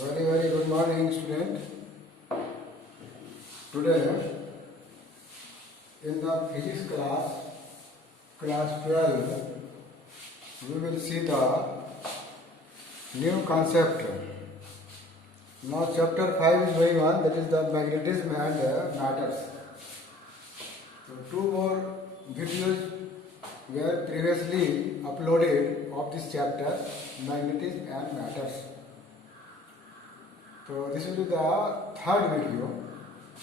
Very good morning, student. Today, in the physics class 12, we will see the new concept. Now, chapter 5 is going on, that is the magnetism and matters. So, two more videos were previously uploaded of this chapter, magnetism and matters. So this will be the third video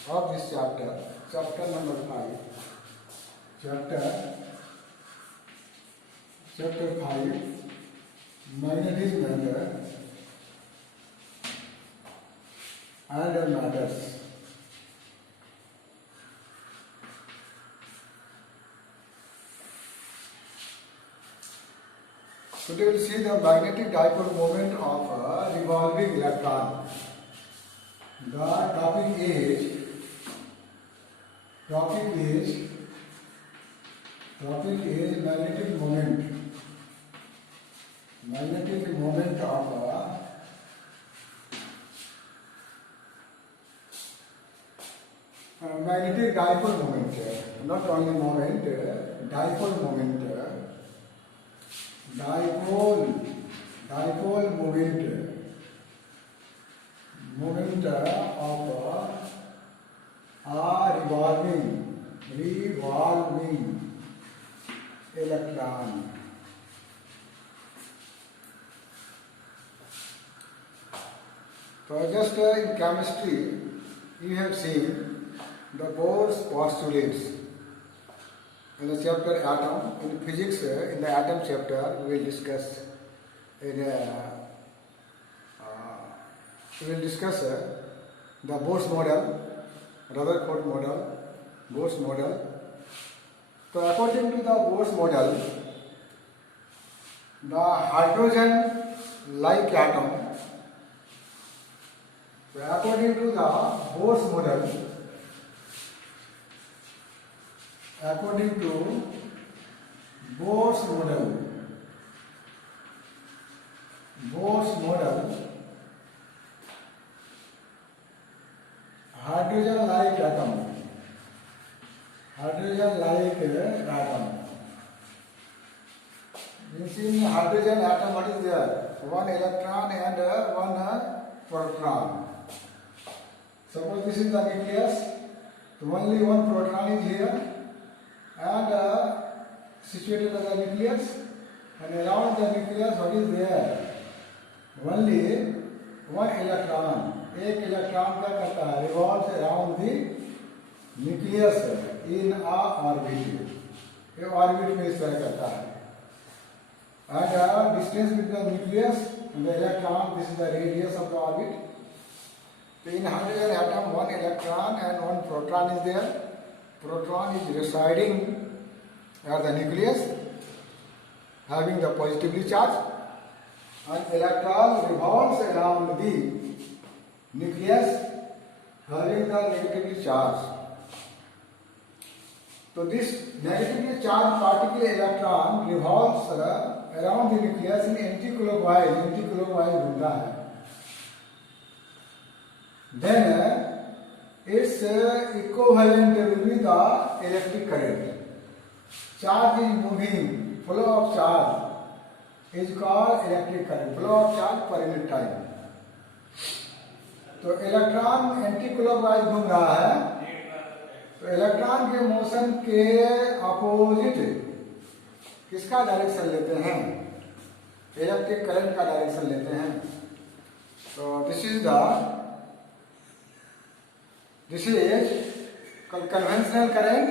of this chapter, chapter number 5. Chapter 5, magnetism and matters. Today we will see the magnetic dipole moment of a revolving electron. The topic is magnetic moment of a magnetic dipole moment, not only moment, dipole moment, dipole moment of a revolving electron. So just in chemistry, you have seen the Bohr's postulates. In the chapter atom, in physics, in the atom chapter, we will discuss the Bohr's model, Rutherford model, Bohr's model. So according to the Bohr's model, the hydrogen-like atom, so according to the Bohr's model, hydrogen-like atom. Means in hydrogen atom, what is there? One electron and one proton. Suppose this is the nucleus, so only one proton is here and situated as the nucleus, and around the nucleus what is there? Only one electron. एक electron क्या करता है? Revolves around the nucleus in a orbit. ये orbit में इस तरह करता है. And distance between the nucleus and the electron, this is the radius of the orbit. So in hydrogen atom, one electron and one proton is there. Proton is residing at the nucleus, having the positively charged, and electron revolves around the nucleus, having the negatively charged. So this negatively charged particle electron revolves around the nucleus in anti-clockwise घूमता है. Then its equivalent will be the electric current. Charge is moving, flow of charge is called electric current, flow of charge per unit time. तो electron anti clockwise घूम रहा है, तो electron के motion के opposite किसका डायरेक्शन लेते हैं? इलेक्ट्रिक करंट का डायरेक्शन लेते हैं. तो this is conventional current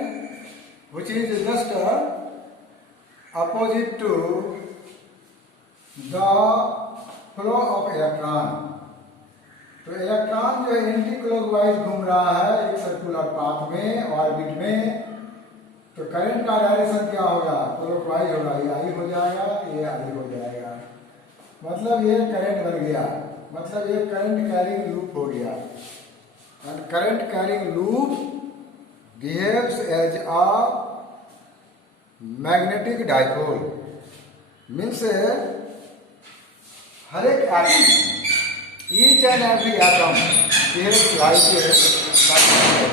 which is just opposite to the flow of electron. तो इलेक्ट्रॉन जो एंटी क्लॉकवाइज घूम रहा है एक सर्कुलर पाथ में, ऑर्बिट में, तो करंट का डायरेक्शन क्या होगा? क्लॉकवाइज होगा. ये आई हो जाएगा, ये आई हो जाएगा. मतलब ये करंट बन गया, मतलब ये करंट कैरिंग लूप हो गया. And current carrying loop behaves as a magnetic dipole. Means हर एक atom Each and every atom behaves like a magnetic.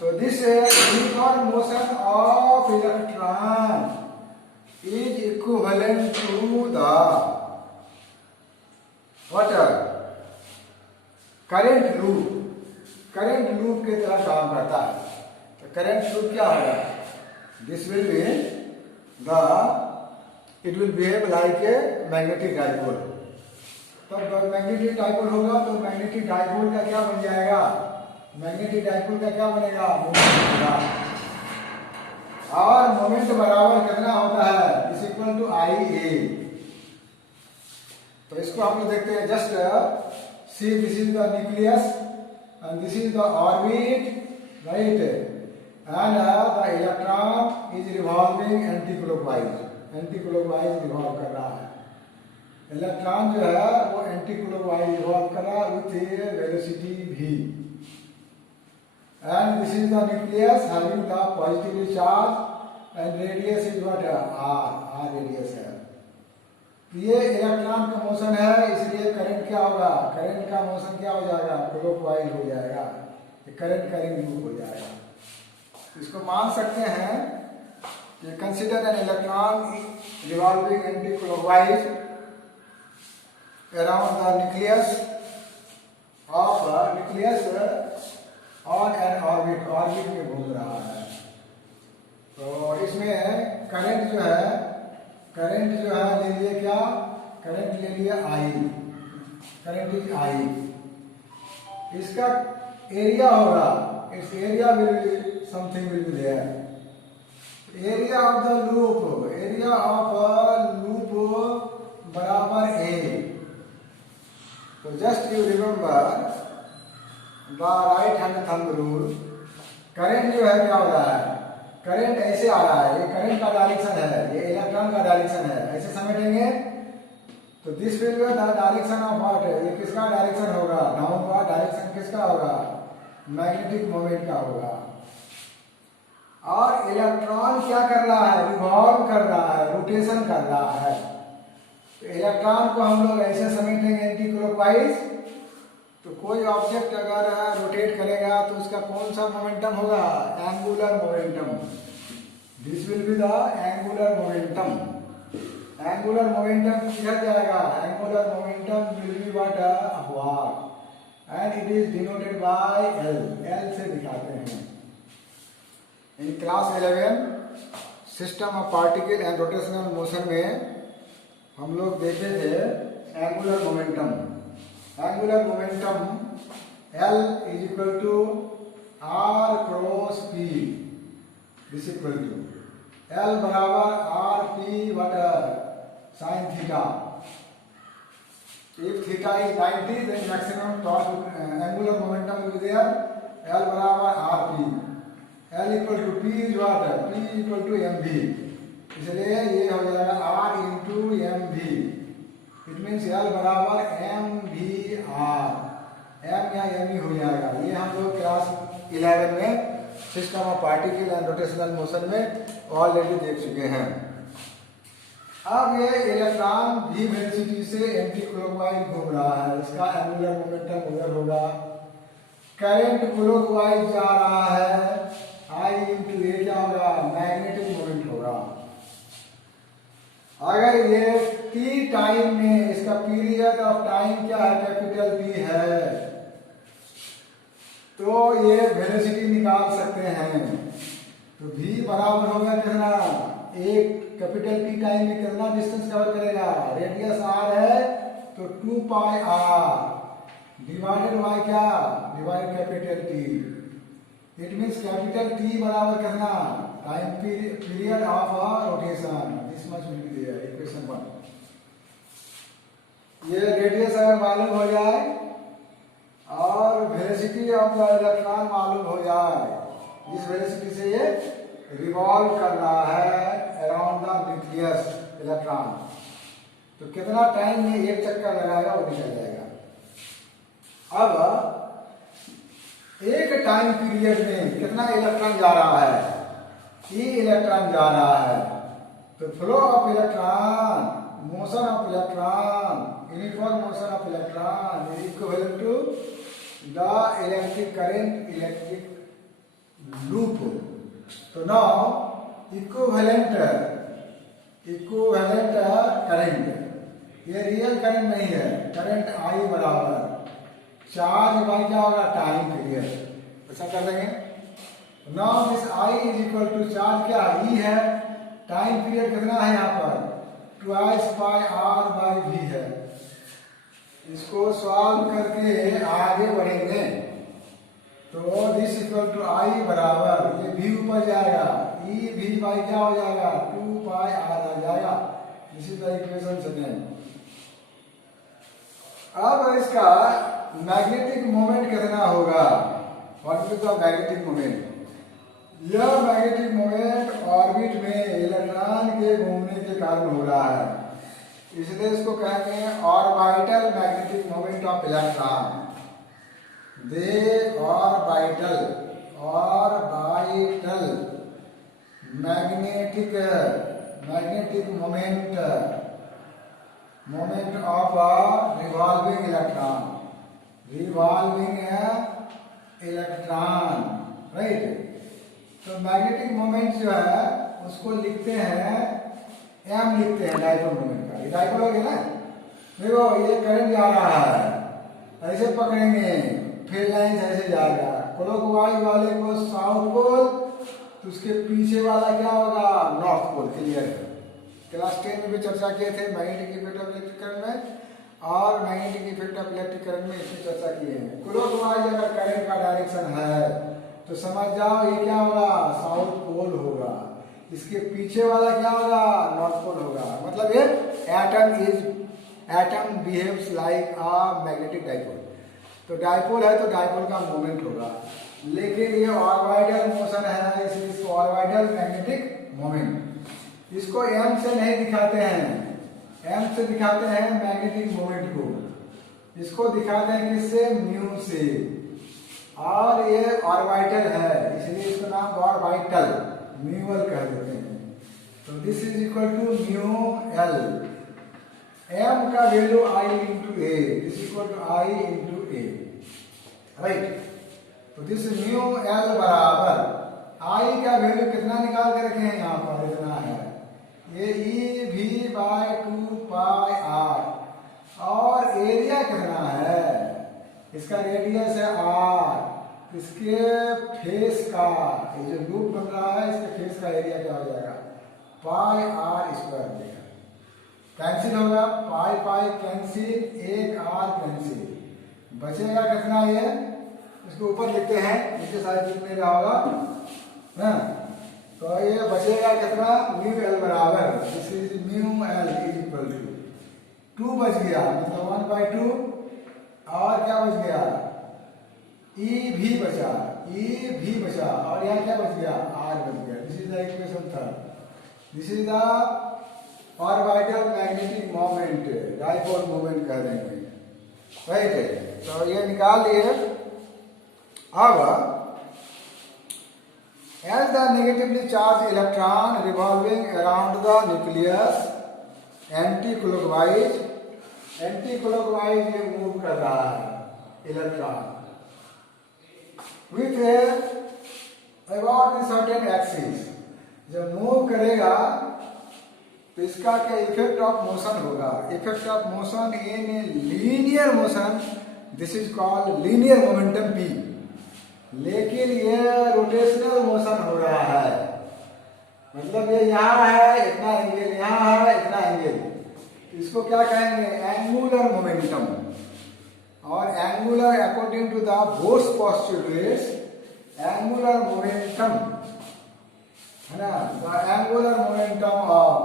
So this uniform motion of electron is equivalent to the what? Current loop की तरह काम करता है. तो current loop क्या होगा? This will B it will behave like a magnetic dipole. तो magnetic dipole होगा तो मैग्नेटिक डाइपोल का क्या बन जाएगा? मैग्नेटिक डाइपोल का क्या बनेगा? मोमेंट बनेगा. और मोमेंट बराबर कितना होता है? इज इक्वल टू आई ए. तो इसको हम लोग देखते हैं. Just see, this is the nucleus and this is the orbit, right? And the electron is revolving anti-clockwise. Anti-clockwise revolve कर रहा है. इलेक्ट्रॉन जो है वो एंटी-क्लॉकवाइज रिवॉल्व कर रहा है with velocity v. And this is the nucleus having the positively charged and radius is what? r radius है. ये इलेक्ट्रॉन का मोशन है, इसलिए करंट क्या होगा? करंट का मोशन क्या हो जाएगा? क्लॉकवाइज हो जाएगा. करंट करिंग लूप हो जाएगा. इसको मान सकते हैं कि consider an electron revolving anti clockwise around the nucleus on an orbit में घूम रहा है. तो इसमें करंट जो है ले लिए क्या? करंट ले लिया आई. Current is I. इसका एरिया होगा. इस area will be something will be there. Area of the loop, area of loop बराबर ए. तो just you remember the right hand thumb rule. Current जो है क्या हो रहा है? करंट ऐसे आ रहा है. ये करंट का डायरेक्शन है, ये इलेक्ट्रॉन का डायरेक्शन है. ऐसे समेटेंगे तो this will be the direction of what? ये किसका डायरेक्शन होगा? डाउनवर्ड डायरेक्शन किसका होगा? मैग्नेटिक मोमेंट का होगा. और इलेक्ट्रॉन क्या कर रहा है? रिवॉल्व कर रहा है, रोटेशन कर रहा है. तो इलेक्ट्रॉन को हम लोग ऐसे समेटेंगे एंटी क्लॉकवाइज. तो कोई ऑब्जेक्ट अगर रोटेट करेगा तो उसका कौन सा मोमेंटम होगा? Angular momentum. This will be the angular momentum. Angular momentum किधर जाएगा? Angular momentum will be what? Upward. And it is denoted by L. L से दिखाते हैं. In class 11 system of particle and rotational motion में हम लोग देखे थे angular momentum. Angular momentum L is equal to R cross P. This is equal to L बराबर R P what? Sin theta. If theta is 90, then maximum torque angular momentum will be there. L बराबर R P. L equal to P is what? P equal to mv. इसलिए ये हो जाएगा R into mv. It means L बराबर mvr. m या me हो जाएगा. ये हम लोग क्लास 11 में system of particle and rotational motion में ऑलरेडी देख चुके हैं. अब ये इलेक्ट्रॉन v वेलोसिटी से एंटी क्लॉकवाइज घूम रहा है. इसका एंगुलर मोमेंटम उधर होगा. करंट क्लॉकवाइज जा रहा है. I into a क्या होगा? मैग्नेटिक मोमेंट होगा. अगर ये t टाइम में, इसका पीरियड ऑफ टाइम क्या है? कैपिटल T है. तो ये वेलोसिटी निकाल सकते हैं. तो v बराबर होगा कितना? एक कैपिटल T टाइम में कितना डिस्टेंस कवर करेगा? रेडियस r है तो 2 पाई r डिवाइडेड बाय क्या? Divide capital T. It means capital T बराबर कितना? Time period of rotation. This much will be there. Equation 1. ये रेडियस अगर मालूम हो जाए और वेलोसिटी ऑफ द इलेक्ट्रॉन मालूम हो जाए, जिस वेलोसिटी से ये रिवॉल्व कर रहा है अराउंड द न्यूक्लियस इलेक्ट्रॉन, तो कितना टाइम में एक चक्कर लगाएगा वो निकल जाएगा. अब एक टाइम पीरियड में कितना इलेक्ट्रॉन जा रहा है? ई इलेक्ट्रॉन जा रहा है. तो flow of electron, motion of electron, uniform motion of electron electric current, electric loop. तो नाउ इक्विवेलेंट करंट, ये रियल करंट नहीं है, करंट आई बराबर चार्ज बाई क्या होगा, टाइम पीरियड। ऐसा कर देंगे। Now this I is equal to charge क्या ई है, टाइम पीरियड कितना है यहाँ पर, twice pi r by v है। इसको सॉल्व करके आगे बढ़ेंगे तो दिस इक्वल टू आई बराबर ये भी ऊपर जाएगा, ई भी बाई क्या हो जाएगा, 2 पाई आर आ जाएगा। This is the equation second. अब इसका मैग्नेटिक मोमेंट कितना होगा, what is the magnetic moment. यह मैग्नेटिक मोमेंट ऑर्बिट में इलेक्ट्रॉन के घूमने के कारण हो रहा है, इसलिए इसको कहेंगे orbital magnetic moment of electron. They orbital magnetic moment of revolving electron, right. तो मैग्नेटिक मोमेंट जो है उसको लिखते हैं एम, लिखते हैं डाइपोल मोमेंट का। ये डाइपोल हो गया ना, देखो ये करंट जा रहा है, ऐसे पकड़ेंगे फिर लाइन ऐसे जाएगा, क्लॉकवाइज वाले को साउथ पोल, तो उसके पीछे वाला क्या होगा, नॉर्थ पोल। क्लियर है। क्लास 10 में भी चर्चा किए थे magnetic effect of electric current में, और magnetic effect of electric current में इसकी चर्चा किए हैं। क्लॉकवाइज अगर करंट का डायरेक्शन है तो समझ जाओ ये क्या होगा, साउथ पोल होगा, इसके पीछे वाला क्या होगा, नॉर्थ पोल होगा। मतलब ये एटम बिहेव्स लाइक अ मैग्नेटिक डाइपोल। तो डाइपोल है तो डाइपोल का मोमेंट होगा, लेकिन ये ऑर्बिटल मोशन है इसलिए इसको ऑर्बिटल मैग्नेटिक मोमेंट। इसको एम से नहीं दिखाते हैं, एम से दिखाते हैं मैग्नेटिक मोमेंट को, इसको दिखाते हैं किससे, म्यू से। और ये ऑर्बिटल है इसलिए इसका नाम ऑर्बिटल म्यूअल कह देते हैं। तो this is equal to mu L, M का value I into A, this equal to I into A, right. तो दिस म्यू एल बराबर आई का वैल्यू कितना निकाल के रखे हैं यहाँ पर, इतना है, ये ई भी बाय 2 पाई आर। और एरिया कितना है, इसका रेडियस है आर, इसके फेस का, ये जो लूप बन रहा है इसके फेस का एरिया क्या हो जाएगा, पाई आर स्क्वायर हो जाएगा। कैंसिल होगा, पाई पाई कैंसिल, एक आर कैंसिल, बचेगा कितना, ये इसको ऊपर लिखते हैं, नीचे साइड लिख नहीं रहा होगा ना। तो ये बचेगा कितना, म्यू एल बराबर, this is mu l is equal to 2 बच गया, मतलब 1/2, और क्या बच गया, ई भी बचा, और यहाँ क्या बच गया, आर बच गया। This is the equation third. This is the orbital magnetic moment, dipole moment कह देंगे, राइट। तो ये निकाल लिए। अब as the negatively charged electron revolving around the nucleus anti-clockwise ये मूव कर रहा है electron with about a certain axis, जब मूव करेगा तो इसका क्या इफेक्ट ऑफ मोशन होगा, effect of motion in linear motion, this is called linear momentum P. लेकिन ये रोटेशनल मोशन हो रहा है, मतलब ये यहाँ है इतना एंगल, यहाँ है इतना एंगल, इसको क्या कहेंगे, एंगुलर मोमेंटम। और angular according to the Bohr's postulates, angular momentum है ना, द एंगुलर मोमेंटम ऑफ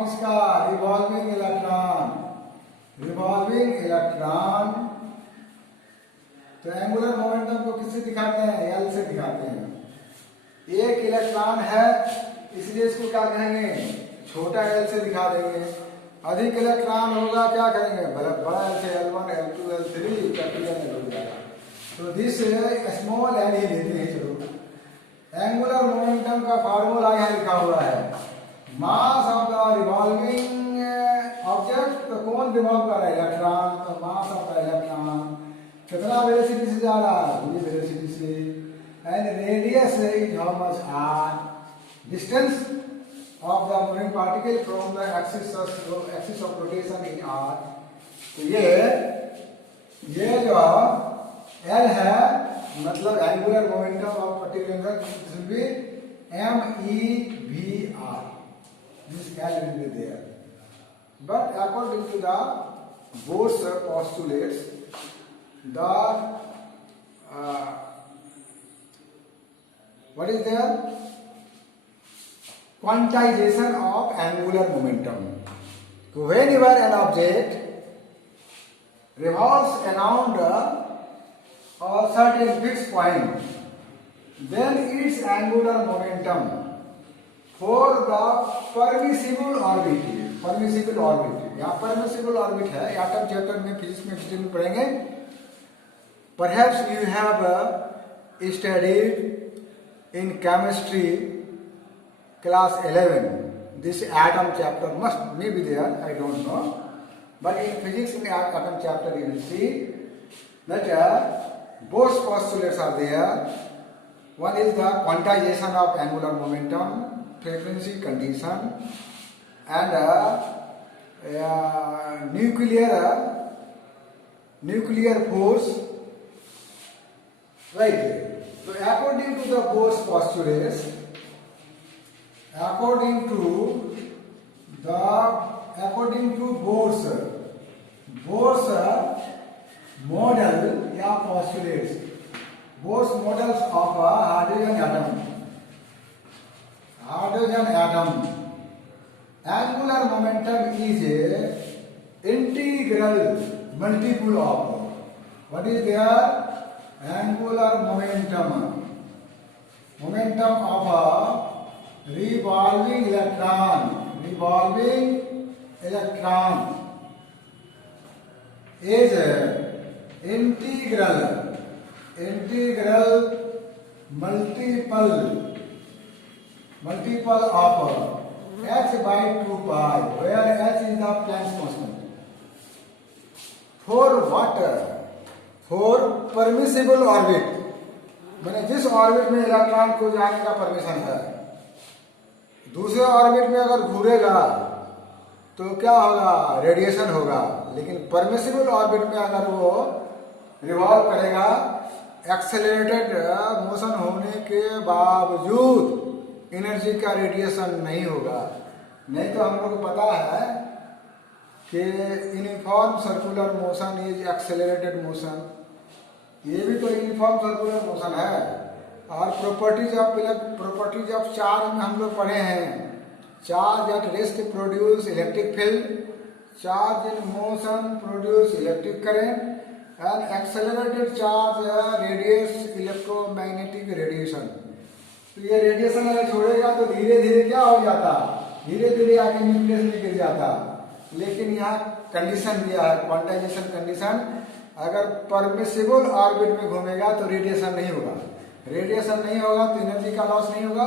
किसका, रिवॉल्विंग इलेक्ट्रॉन। तो एंगुलर मोमेंटम को किससे दिखाते हैं, एल से दिखाते हैं। एक इलेक्ट्रॉन है इसलिए इसको क्या कहेंगे, छोटा एल से दिखा देंगे। अधिक इलेक्ट्रॉन होगा क्या करेंगे, बड़ा एल से, L1 L2 L3 capital L हो जाएगा। तो दिस स्मॉल एल ही लेते हैं। चलो एंगुलर मोमेंटम का फार्मूला यहाँ लिखा हुआ है, mass of the revolving object, तो रिवॉल्व कर रहा है इलेक्ट्रॉन, तो मास ऑफ द इलेक्ट्रॉन कितना वेलोसिटी से जा रहा है, ये वेलोसिटी से, and radius is how much r, distance of the moving particle from the axis of rotation in r। तो ये जो L है मतलब angular momentum of particular will be MEVR, this L will be there, but according to the Bohr's postulates, the what is there, quantization of angular momentum. So whenever an object revolves around a certain fixed point, then its angular momentum for the permissible orbit, यहाँ permissible orbit है, atom chapter में physics में detail में पढ़ेंगे। Perhaps you have studied in chemistry class 11, this atom chapter may be there, I don't know, but in physics in atom chapter you will see that both postulates are there. One is the quantization of angular momentum, frequency condition, and nuclear force, right? So according to the Bohr's postulates, according to Bohr's model या postulates, Bohr's models of a hydrogen atom, angular momentum is a integral multiple of, what is there, angular momentum of a revolving electron is integral multiple of h by 2 pi, where h is the Planck's constant. For what? For permissible orbit, मैंने जिस orbit में electron को जाने का permission है, दूसरे orbit में अगर घूरेगा तो क्या होगा, रेडिएशन होगा। लेकिन परमिसिबल ऑर्बिट में अगर वो रिवॉल्व करेगा, एक्सेलरेटेड मोशन होने के बावजूद एनर्जी का रेडिएशन नहीं होगा। नहीं तो हम लोग को पता है कि uniform circular motion is accelerated motion, ये भी तो यूनिफॉर्म सर्कुलर मोशन है। और प्रॉपर्टीज ऑफ चार्ज में हम लोग पढ़े हैं, charge at rest produce electric field, charge in motion produce electric current, and accelerated charge radius electromagnetic radiation. तो ये रेडिएशन अगर छोड़ेगा तो धीरे धीरे क्या हो जाता, धीरे धीरे आके न्यूक्लियस में गिर जाता। लेकिन यहाँ कंडीशन दिया है, क्वांटाइजेशन कंडीशन, अगर परमिसिबल ऑर्बिट में घूमेगा तो रेडिएशन नहीं होगा, तो एनर्जी का लॉस नहीं होगा,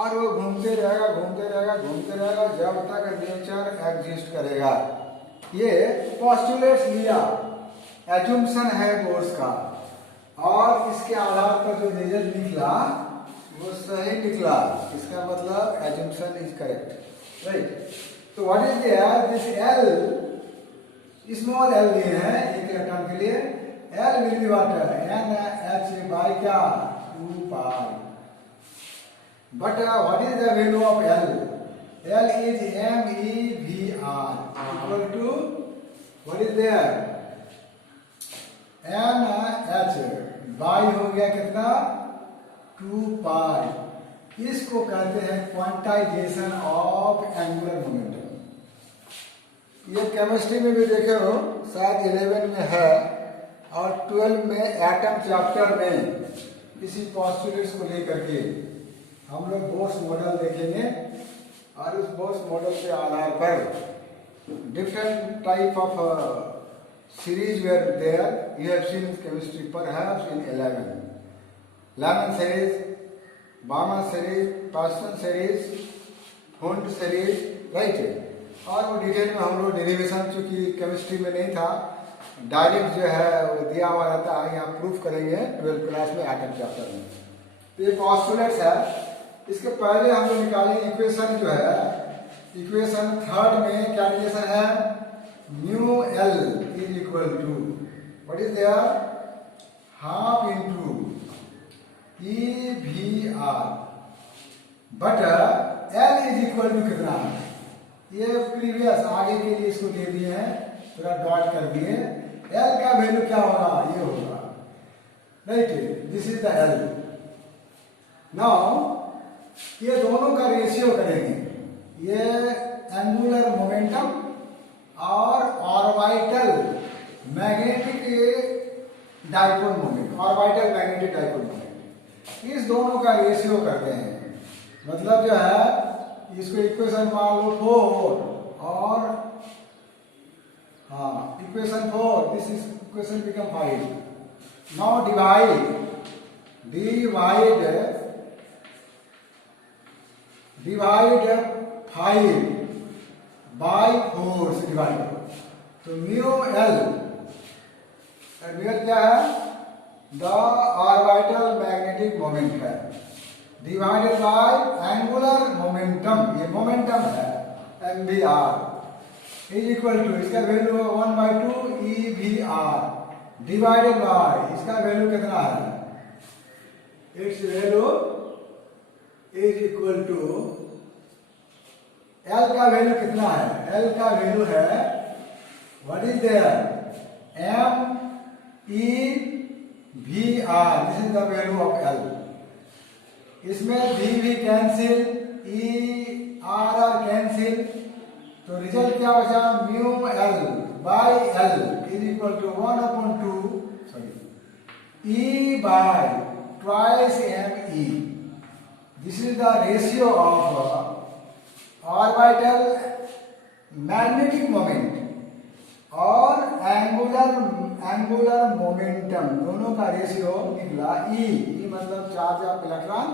और वो घूमते रहेगा जब तक नेचर एग्जिस्ट करेगा। ये पॉस्टुलेट्स लिया, एज्यूम्पशन है बोर्स का, और इसके आधार पर जो रिजल्ट निकला वो सही निकला। इसका मतलब एज्यूम्पशन इज करेक्ट, राइट। तो what is there, this L, small L लिए है एक इलेक्ट्रॉन के लिए, L will be what, N H by क्या, 2 pi. But what is the value of L, L is MEVR equal to what is there, N H by हो गया कितना, 2 pi. इसको कहते हैं क्वांटाइजेशन ऑफ एंगुलर मोमेंटम। ये chemistry में भी देखे हो, शायद 11 में है, और 12 में एटम चैप्टर में इसी पॉस्टुलेट्स को लेकर के हम लोग बोर्स मॉडल देखेंगे, और उस बोर्स मॉडल के आधार पर different type of series were there. You have seen chemistry perhaps in 11. Lyman series, Balmer series, Parsons series, Hund series, right? और वो डिटेल में हम लोग डेरिवेशन, चूंकि केमिस्ट्री में नहीं था, डायरेक्ट जो है वो दिया हुआ रहता है, यहाँ प्रूफ करेंगे 12th क्लास में एटम चैप्टर में। तो ये पोस्टुलेट्स है। इसके पहले हम लोग निकालेंगे इक्वेशन जो है, इक्वेशन थर्ड में क्या रिलेशन है, mu l is equal to what is there, half into e we r but l is equal to कितना है, ये प्रीवियस आगे के लिए इसको दे दिए हैं, थोड़ा डॉट कर दिए। एल का वैल्यू क्या होगा, ये होगा, right, this is the L. Now ये दोनों का रेशियो करेंगे, ये एंगुलर मोमेंटम और orbital magnetic dipole moment, orbital magnetic dipole moment, इस दोनों का रेशियो करते हैं। मतलब जो है इसको इक्वेशन मान लो 4 और हाँ equation 4, this is equation become 5। Now divide 5 by 4 से डिवाइड करो, तो म्यू एल क्या है, द ऑर्बिटल मैग्नेटिक मोमेंट है, डिवाइडेड बाय एंगुलर मोमेंटम, ये मोमेंटम है M V R is equal to, इसका value 1/2 E we R divided by, इसका वैल्यू कितना है, its value is equal to, L का वैल्यू कितना है, एल का वैल्यू है what is there, M E we R, this is the value of L. इसमें भी कैंसिल, ई आर कैंसिल, तो रिजल्ट क्या बचा, mu L by l is equal to 1/2 e by twice M e, this is the ratio of orbital magnetic moment और angular momentum, दोनों का ratio निकला e मतलब charge of electron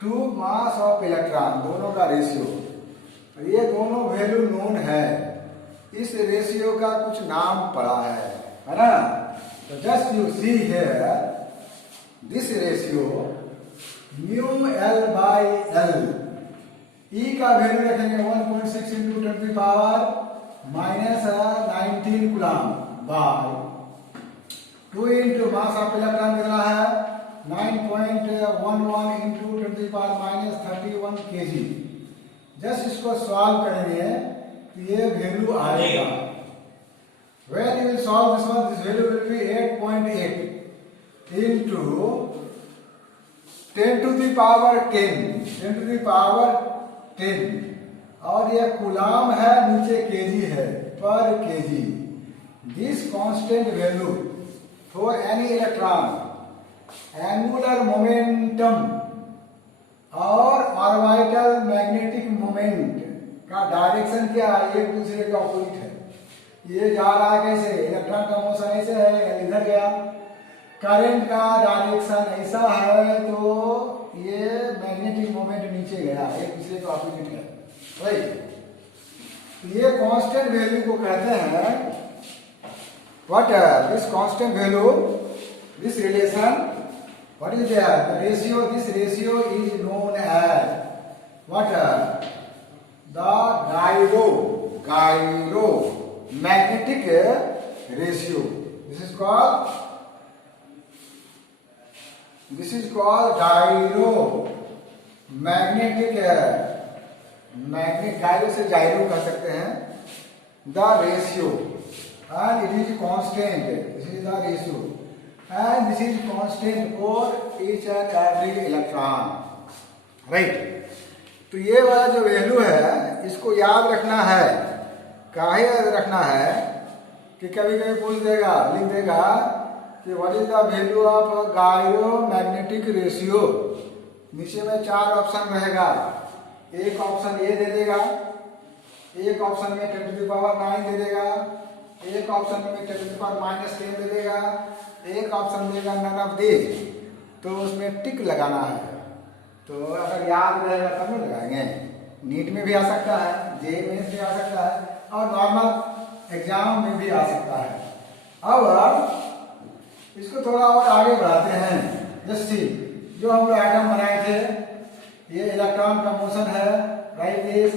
to mass of electron, दोनों का ratio. ये दोनों value known है, इस रेशियो का कुछ नाम पड़ा है ना। तो just you see here this ratio mu L by L, E का वैल्यू रखेंगे 1.6 into 10⁻⁻19 coulomb by 2 into mass of electron कितना है 9.11 इंटू 10⁻31 kg। जस्ट इसको सॉल्व करेंगे तो ये वैल्यू आएगा, when you will solve this one, this value will be 8.8 into 10 to the power 10 और ये कूलम है, नीचे केजी है, पर KG. This constant value for any electron, angular momentum और ऑर्बिटल मैग्नेटिक मोमेंट का डायरेक्शन क्या है, एक दूसरे के ऑपोजिट है। ये जा रहा है कैसे, इलेक्ट्रॉन का मोशन ऐसे है, इधर गया, करंट का डायरेक्शन ऐसा है, तो ये मैग्नेटिक मोमेंट नीचे गया, एक दूसरे का ऑपोजिट है, राइट। ये कांस्टेंट वैल्यू को कहते हैं what, this constant value, this relation, what is there, the ratio, this ratio is known as what, the gyromagnetic ratio. This is called gyromagnetic, gyro से gyro कह सकते हैं, the ratio, and it is constant, this is the ratio and this is constant for each and every electron, right। तो ये वाला जो value है इसको याद रखना है, काहे याद रखना है कि कभी कभी पूछ देगा, लिख देगा कि what is the value of gyro magnetic ratio. नीचे में 4 ऑप्शन रहेगा, एक ऑप्शन ये दे देगा, एक ऑप्शन में 10⁻⁹ दे देगा, एक ऑप्शन में 10⁻⁻10 दे देगा, एक ऑप्शन देगा नन ऑफ दिस, तो उसमें टिक लगाना है। तो अगर याद रहेगा तब नहीं लगाएंगे, नीट में भी आ सकता है, जेईई मेंस में आ सकता है और नॉर्मल एग्जाम में भी आ सकता है। अब इसको थोड़ा और आगे बढ़ाते हैं। जस्ट सी, जो हम लोग एटम बनाए थे, ये इलेक्ट्रॉन का मोशन है, राइट दिस,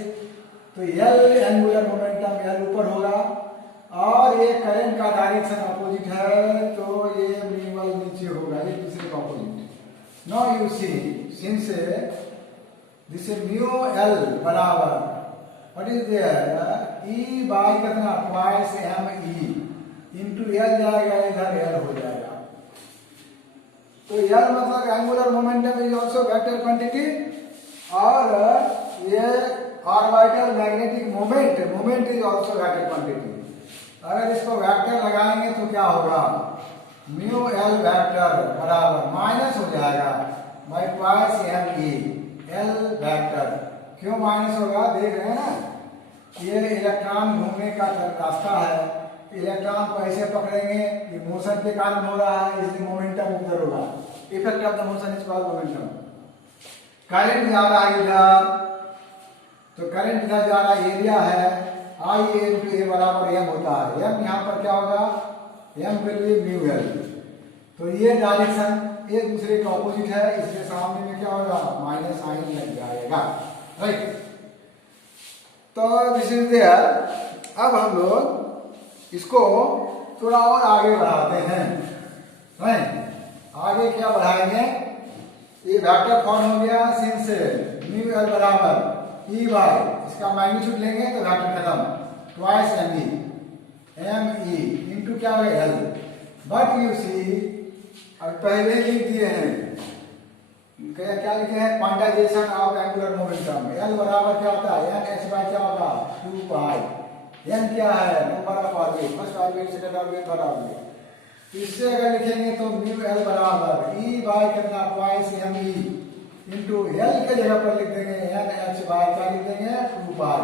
तो एल एंगुलर मोमेंटम एल ऊपर होगा और ये करंट का डायरेक्शन अपोजिट है, तो ये म्यू एल नीचे होगा, ये दूसरे का opposite. Now you see, since this mu L बराबर what is there, E by कितना, twice M E into L जाएगा, इधर एल हो जाएगा। तो एल मतलब angular momentum is also vector quantity और ये orbital magnetic moment is also vector quantity. अगर इसको वेक्टर लगाएंगे तो क्या होगा, म्यू एल वेक्टर बराबर माइनस हो जाएगा by twice M E L vector. क्यों माइनस होगा, देख रहे हैं ना, ये इलेक्ट्रॉन घूमने का रास्ता है, इलेक्ट्रॉन को ऐसे पकड़ेंगे, ये मोशन के कारण हो रहा है, इसलिए मोमेंटम उधर होगा, effect of the motion is called momentum. Current जा रहा है इधर, तो करंट इधर जा रहा एरिया है, आई ए इंटू ए बराबर एम होता है। एम यहाँ पर क्या होगा, M will be mu l. तो ये डायरेक्शन एक दूसरे का ऑपोजिट है, इसके सामने में क्या होगा, माइनस साइन लग जाएगा, राइट। तो दिस इज देयर। अब हम लोग इसको थोड़ा और आगे बढ़ाते हैं, राइट। आगे क्या बढ़ाएंगे, ये वेक्टर फॉर्म हो गया, सिंस म्यू एल बराबर ई बाय, इसका मैग्नीट्यूड लेंगे तो वेक्टर खत्म, ट्वाइस एम ई इंटू क्या होगा एल। बट यू सी, अब पहले लिख दिए हैं, क्या लिखे हैं, quantization of angular momentum. L बराबर क्या होता है, एन एच बाय क्या होगा, 2 पाई। एन क्या है, number of orbit, first orbit, second orbit, third orbit. इससे अगर लिखेंगे तो म्यू एल बराबर ई बाय कितना, twice M E into l के जगह पर लिख देंगे एन एच बाय क्या लिख देंगे, 2 pi.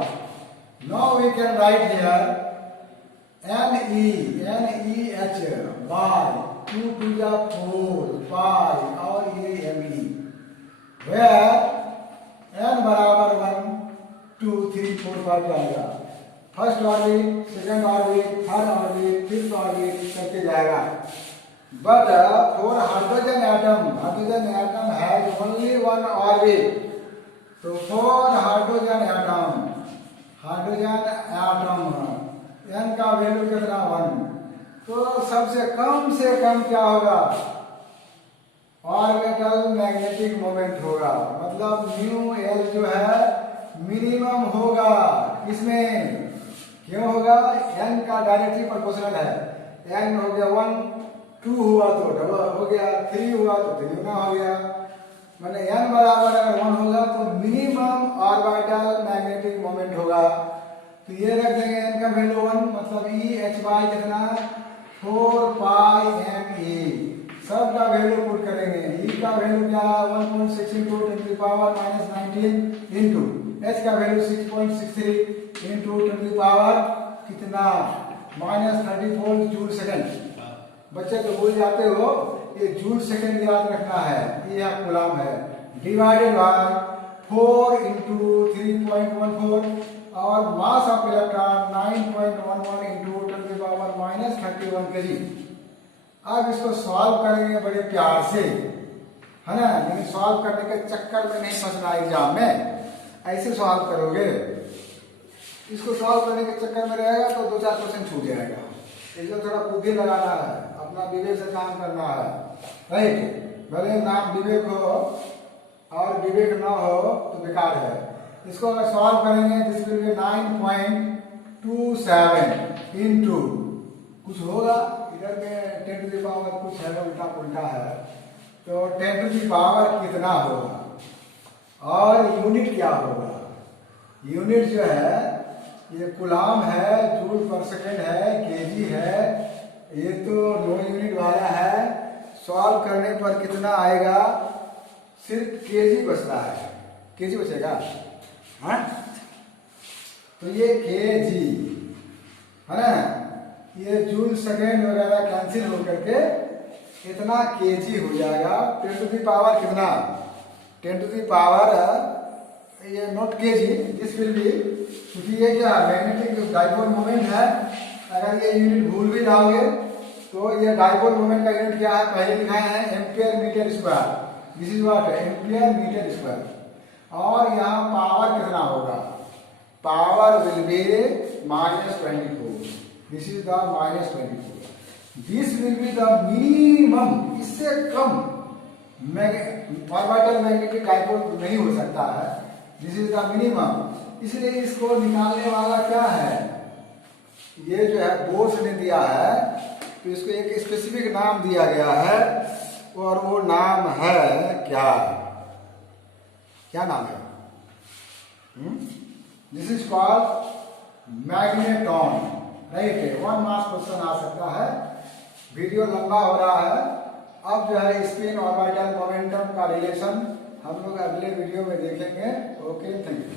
Now we can write here N E H by 2 to the 4 pi और ये एम ई, वेयर एन बराबर 1 2 3 4 5 जाएगा, first orbit, second orbit, third orbit, fifth orbit करके जाएगा। But for hydrogen atom has only 1 orbit, तो for hydrogen atom N का value कितना, 1, तो सबसे कम से कम क्या होगा, ऑर्बिटल मैग्नेटिक मोमेंट होगा, मतलब म्यू एल जो है मिनिमम होगा। किसमें, क्यों होगा, एन का डायरेक्टली प्रोपोर्शनल है। एन हो गया 1, 2 हुआ तो डबल हो गया, 3 हुआ तो 3 गुना हो गया, मैंने एन बराबर अगर 1 होगा तो मिनिमम ऑर्बिटल मैग्नेटिक मोमेंट होगा। तो ये रख देंगे एन का वैल्यू 1, मतलब ई एच बाय कितना, 4 पाई एम ई, सब का वैल्यू पुट करेंगे। ई का वैल्यू क्या, 1.6 इंटू 10 की पावर माइनस 19 इंटू एच का वैल्यू 6.63 इंटू 10 की पावर कितना, माइनस 34 जूल सेकंड। बच्चे तो भूल जाते हो, ये जूल सेकंड याद रखना है, ये कूलम है, डिवाइडेड बाय 4 इंटू 3.14 और मास ऑफ इलेक्ट्रॉन 9.11 इंटू 10 की पावर माइनस 31 kg। अब इसको सॉल्व करेंगे बड़े प्यार से, है ना, लेकिन सॉल्व करने के चक्कर में नहीं फंसना एग्जाम में, ऐसे सॉल्व करोगे। इसको सॉल्व करने के चक्कर में रहेगा तो 2-4 क्वेश्चन छूट जाएगा, इसलिए थोड़ा बुद्धि लगाना है, अपना विवेक से काम करना है, राइट। भले नाम विवेक हो और विवेक ना हो तो बेकार है। इसको अगर सॉल्व करेंगे दिस विल बी 9.27 इंटू कुछ होगा, इधर में 10 टू द पावर कुछ है, उल्टा पुल्टा है, तो 10 टू द पावर कितना होगा और यूनिट क्या होगा। यूनिट जो है ये कूलम है, जूल पर सेकेंड है, केजी है, ये तो 9 यूनिट वाला है। सॉल्व करने पर कितना आएगा, सिर्फ केजी बचता है, केजी बचेगा, हाँ, तो ये केजी है ना, ये जूल सेकेंड वगैरह कैंसिल हो करके इतना केजी हो जाएगा। 10 टू दी पावर कितना, 10 टू दी पावर ये note KG, this will B, क्योंकि ये क्या मैग्नेटिक डाइपोल मोमेंट है। अगर ये यूनिट भूल भी जाओगे तो ये डाइपोल मोमेंट का यूनिट क्या है, पहले लिखा है ampere metre square. This is what, ampere metre square. और यहाँ पावर कितना होगा, power will be -24। This is the -24। This will be the minimum, इससे कम ऑर्बिटल मैग्नेटिक डाइपोल नहीं हो सकता है। This is the minimum. इसलिए इसको निकालने वाला क्या है, ये जो है बोर्स ने दिया है, तो इसको एक स्पेसिफिक नाम दिया गया है, और वो नाम है क्या, क्या नाम है, this is called magneton, right. 1 marks question आ सकता है। वीडियो लंबा हो रहा है। अब जो है स्पिन ऑर्बिटल मोमेंटम का रिलेशन हम लोग अगले वीडियो में देखेंगे। Okay, thank you.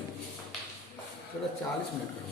चलो 40 मिनट कर